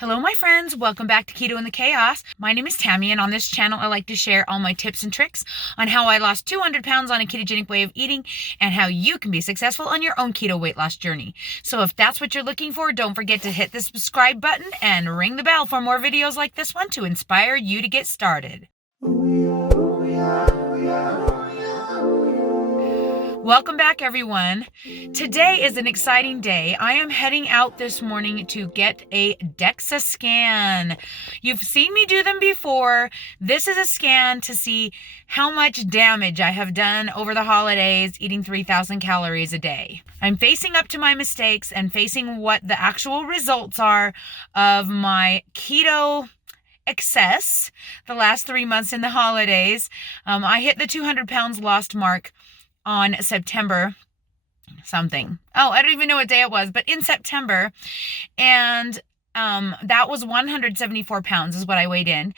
Hello my friends, welcome back to Keto and the Chaos. My name is Tammy, and on this channel I like to share all my tips and tricks on how I lost 200 pounds on a ketogenic way of eating and how you can be successful on your own keto weight loss journey. So if that's what you're looking for, don't forget to hit the subscribe button and ring the bell for more videos like this one to inspire you to get started. Welcome back everyone. Today is an exciting day. I am heading out this morning to get a DEXA scan. You've seen me do them before. This is a scan to see how much damage I have done over the holidays eating 3,000 calories a day. I'm facing up to my mistakes and facing what the actual results are of my keto excess the last 3 months in the holidays. I hit the 200 pounds lost mark on September something. I don't even know what day it was, but in September. And that was 174 pounds is what I weighed in.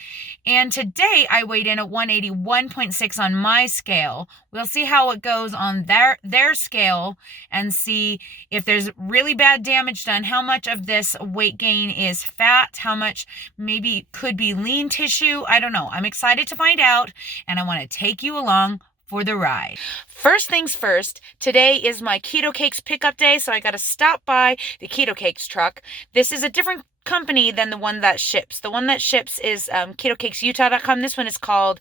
And today I weighed in at 181.6 on my scale. We'll see how it goes on their scale and see if there's really bad damage done, how much of this weight gain is fat, how much maybe could be lean tissue. I don't know. I'm excited to find out, and I want to take you along for the ride. First things first, today is my Keto Cakes pickup day, so I got to stop by the Keto Cakes truck. This is a different company than the one that ships. The one that ships is ketocakesutah.com. This one is called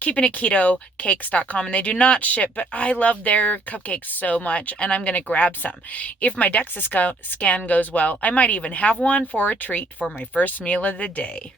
keepingitketo.cakes.com, and they do not ship, but I love their cupcakes so much, and I'm going to grab some. If my DEXA scan goes well, I might even have one for a treat for my first meal of the day.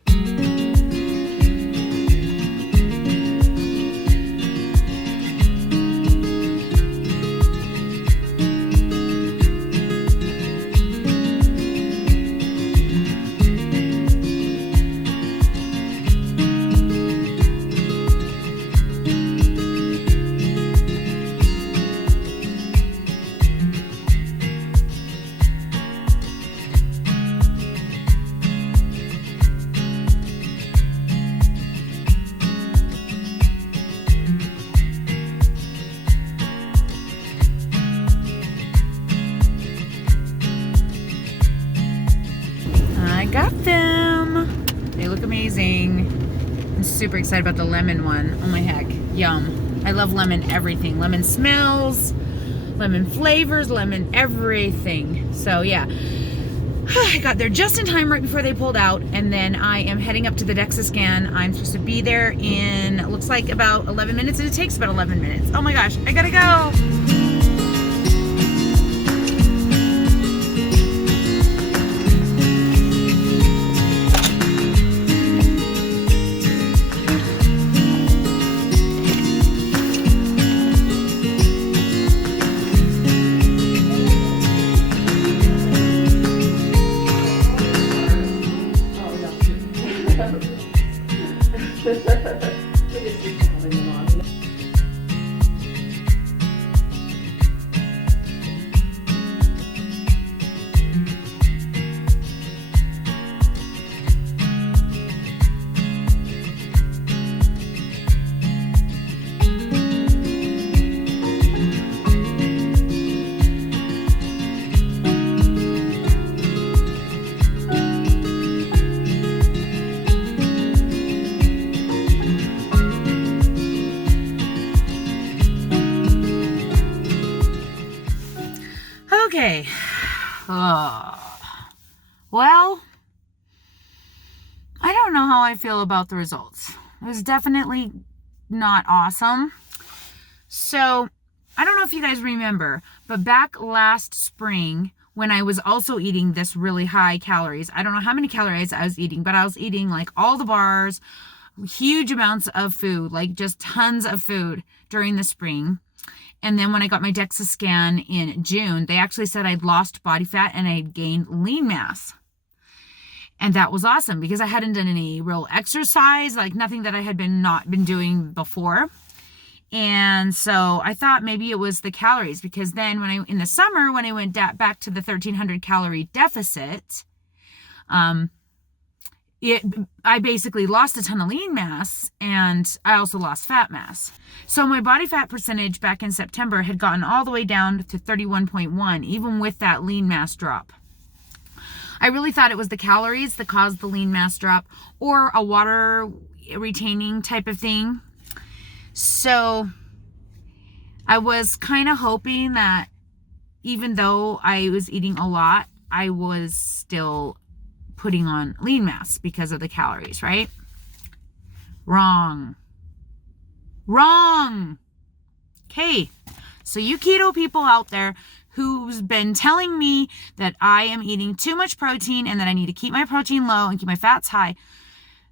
Got them. They look amazing. I'm super excited about the lemon one. Oh my heck, yum. I love lemon everything. Lemon smells, lemon flavors, lemon everything. So yeah, I got there just in time right before they pulled out, and then I am heading up to the DEXA scan. I'm supposed to be there in, it looks like about 11 minutes, and it takes about 11 minutes. Oh my gosh, I gotta go. Okay. Well, I don't know how I feel about the results. It was definitely not awesome. So, I don't know if you guys remember, but back last spring when I was also eating this really high calories, I don't know how many calories I was eating, but I was eating like all the bars, huge amounts of food, like just tons of food during the spring. And then when I got my DEXA scan in June, they actually said I'd lost body fat and I'd gained lean mass. And that was awesome because I hadn't done any real exercise, like nothing that I had not been doing before. And so I thought maybe it was the calories, because then in the summer, when I went back to the 1,300 calorie deficit, I basically lost a ton of lean mass, and I also lost fat mass. So my body fat percentage back in September had gotten all the way down to 31.1, even with that lean mass drop. I really thought it was the calories that caused the lean mass drop, or a water retaining type of thing. So I was kind of hoping that even though I was eating a lot, I was still putting on lean mass because of the calories, right? Wrong. Okay, so you keto people out there who's been telling me that I am eating too much protein and that I need to keep my protein low and keep my fats high.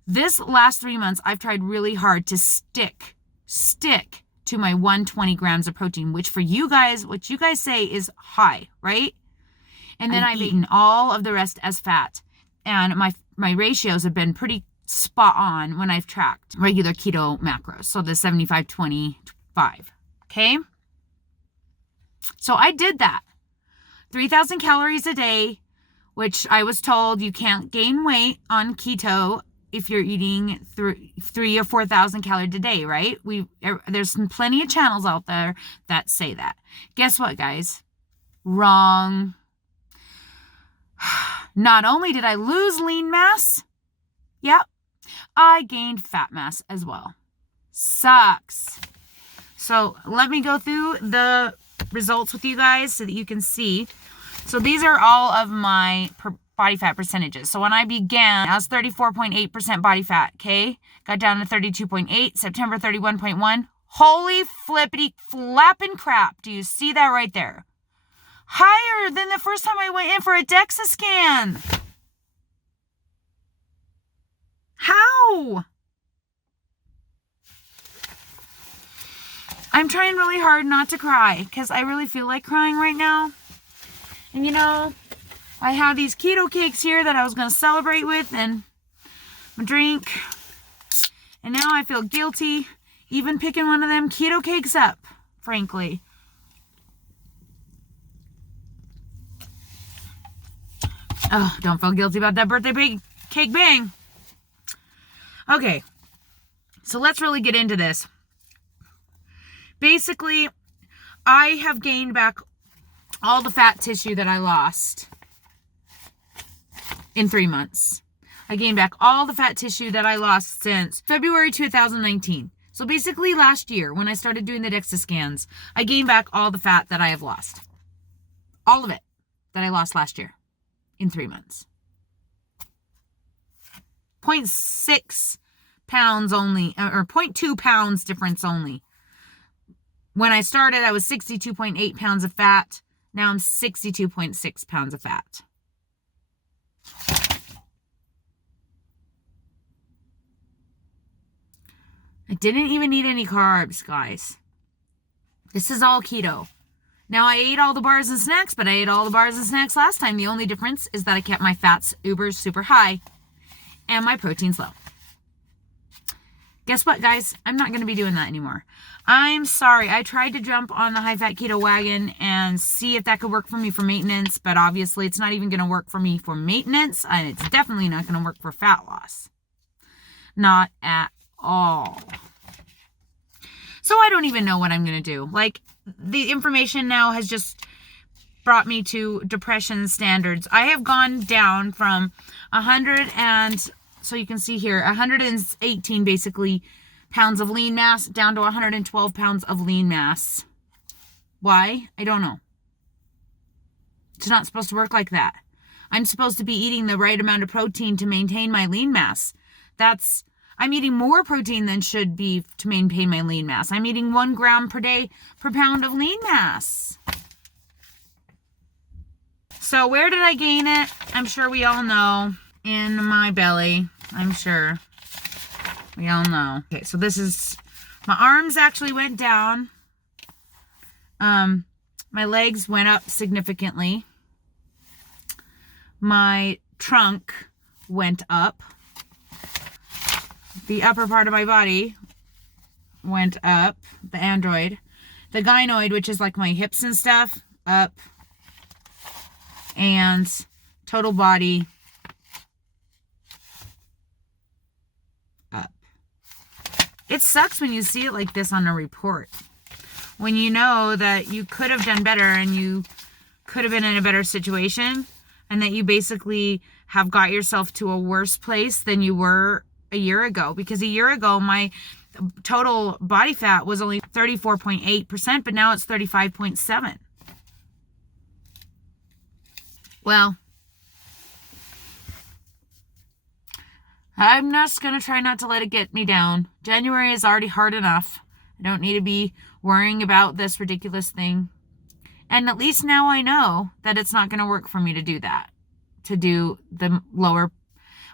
This last 3 months, I've tried really hard to stick to my 120 grams of protein, which for you guys, what you guys say is high, right? And then I've eaten all of the rest as fat. And my ratios have been pretty spot on when I've tracked regular keto macros. So the 75, 25, okay? So I did that. 3,000 calories a day, which I was told you can't gain weight on keto if you're eating 3,000 or 4,000 calories a day, right? There's plenty of channels out there that say that. Guess what, guys? Wrong. Not only did I lose lean mass, yep, I gained fat mass as well. Sucks. So let me go through the results with you guys so that you can see. So these are all of my body fat percentages. So when I began, I was 34.8% body fat, okay? Got down to 32.8, September 31.1. Holy flippity flapping crap. Do you see that right there? Higher than the first time I went in for a DEXA scan. How? I'm trying really hard not to cry because I really feel like crying right now. And you know, I have these keto cakes here that I was going to celebrate with and a drink. And now I feel guilty even picking one of them keto cakes up, frankly. Oh, don't feel guilty about that birthday cake bang. Okay, so let's really get into this. Basically, I have gained back all the fat tissue that I lost in 3 months. I gained back all the fat tissue that I lost since February 2019. So basically last year when I started doing the DEXA scans, I gained back all the fat that I have lost. All of it that I lost last year in 3 months. 0.6 pounds only, or 0.2 pounds difference only. When I started, I was 62.8 pounds of fat. Now I'm 62.6 pounds of fat. I didn't even eat any carbs, guys. This is all keto. Now, I ate all the bars and snacks, but I ate all the bars and snacks last time. The only difference is that I kept my fats super high and my proteins low. Guess what, guys? I'm not going to be doing that anymore. I'm sorry. I tried to jump on the high-fat keto wagon and see if that could work for me for maintenance, but obviously it's not even going to work for me for maintenance, and it's definitely not going to work for fat loss. Not at all. So I don't even know what I'm going to do. Like, the information now has just brought me to depression standards. I have gone down from 100 and, so you can see here, 118 basically pounds of lean mass down to 112 pounds of lean mass. Why? I don't know. It's not supposed to work like that. I'm supposed to be eating the right amount of protein to maintain my lean mass. I'm eating more protein than should be to maintain my lean mass. I'm eating 1 gram per day per pound of lean mass. So where did I gain it? I'm sure we all know. In my belly. I'm sure. We all know. Okay, so this is, my arms actually went down. My legs went up significantly. My trunk went up. The upper part of my body went up. The android. The gynoid, which is like my hips and stuff, up. And total body up. It sucks when you see it like this on a report. When you know that you could have done better and you could have been in a better situation. and that you basically have got yourself to a worse place than you were a year ago. Because a year ago, my total body fat was only 34.8%, but now it's 35.7%. Well, I'm just going to try not to let it get me down. January is already hard enough. I don't need to be worrying about this ridiculous thing. And at least now I know that it's not going to work for me to do that. To do the lower,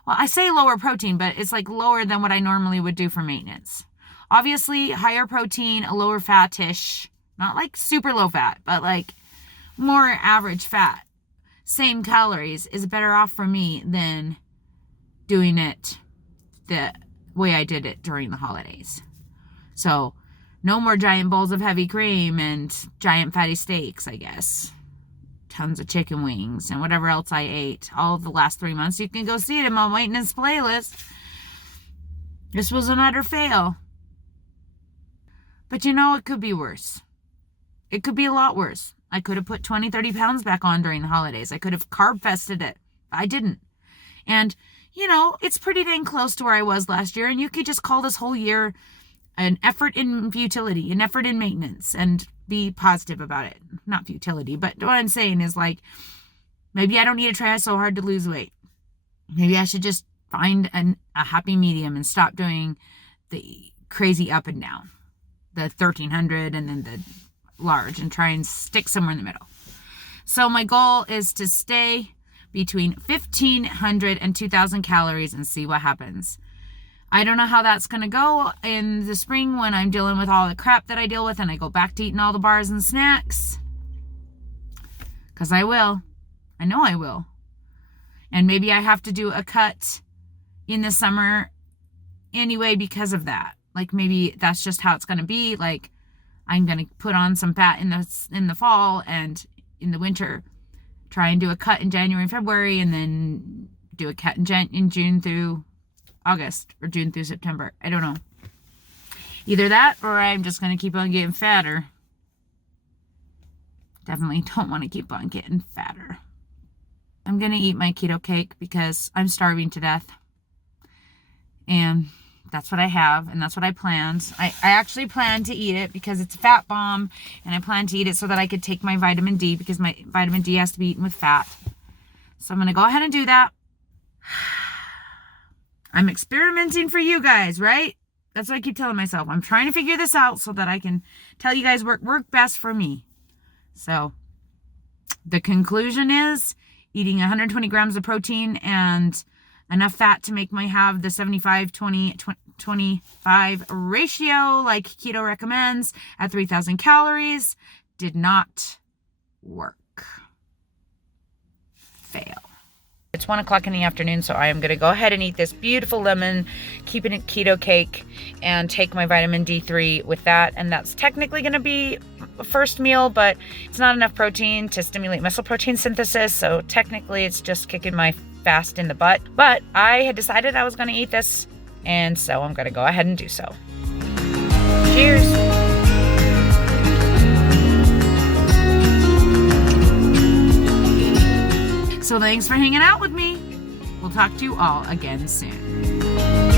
well, I say lower protein, but it's like lower than what I normally would do for maintenance. Obviously, higher protein, a lower fat-ish, not like super low fat, but like more average fat. Same calories is better off for me than doing it the way I did it during the holidays. So no more giant bowls of heavy cream and giant fatty steaks, I guess. Tons of chicken wings and whatever else I ate all of the last 3 months. You can go see it in my maintenance playlist. This was an utter fail. But you know, it could be worse. It could be a lot worse. I could have put 20, 30 pounds back on during the holidays. I could have carb fested it. I didn't. And, you know, it's pretty dang close to where I was last year. And you could just call this whole year an effort in futility, an effort in maintenance, and be positive about it. Not futility, but what I'm saying is, like, maybe I don't need to try so hard to lose weight. Maybe I should just find a happy medium and stop doing the crazy up and down. The 1,300 and then the large, and try and stick somewhere in the middle. So my goal is to stay between 1,500 and 2,000 calories and see what happens. I don't know how that's going to go in the spring when I'm dealing with all the crap that I deal with and I go back to eating all the bars and snacks. Because I will. I know I will. And maybe I have to do a cut in the summer anyway because of that. Like, maybe that's just how it's going to be. Like, I'm going to put on some fat in the fall, and in the winter try and do a cut in January and February, and then do a cut in June through August, or June through September. I don't know. Either that, or I'm just going to keep on getting fatter. Definitely don't want to keep on getting fatter. I'm going to eat my keto cake because I'm starving to death. And that's what I have, and that's what I planned. I actually planned to eat it because it's a fat bomb, and I planned to eat it so that I could take my vitamin D, because my vitamin D has to be eaten with fat. So I'm going to go ahead and do that. I'm experimenting for you guys, right? That's what I keep telling myself. I'm trying to figure this out so that I can tell you guys what worked best for me. So the conclusion is eating 120 grams of protein and enough fat to make me have the 75-20-25 ratio like keto recommends at 3,000 calories did not work. Fail. It's 1 o'clock in the afternoon, so I am going to go ahead and eat this beautiful lemon, keeping it keto cake, and take my vitamin D3 with that. And that's technically going to be a first meal, but it's not enough protein to stimulate muscle protein synthesis. So technically it's just kicking my fast in the butt. But I had decided I was going to eat this, and so I'm going to go ahead and do so. Cheers. So thanks for hanging out with me. We'll talk to you all again soon.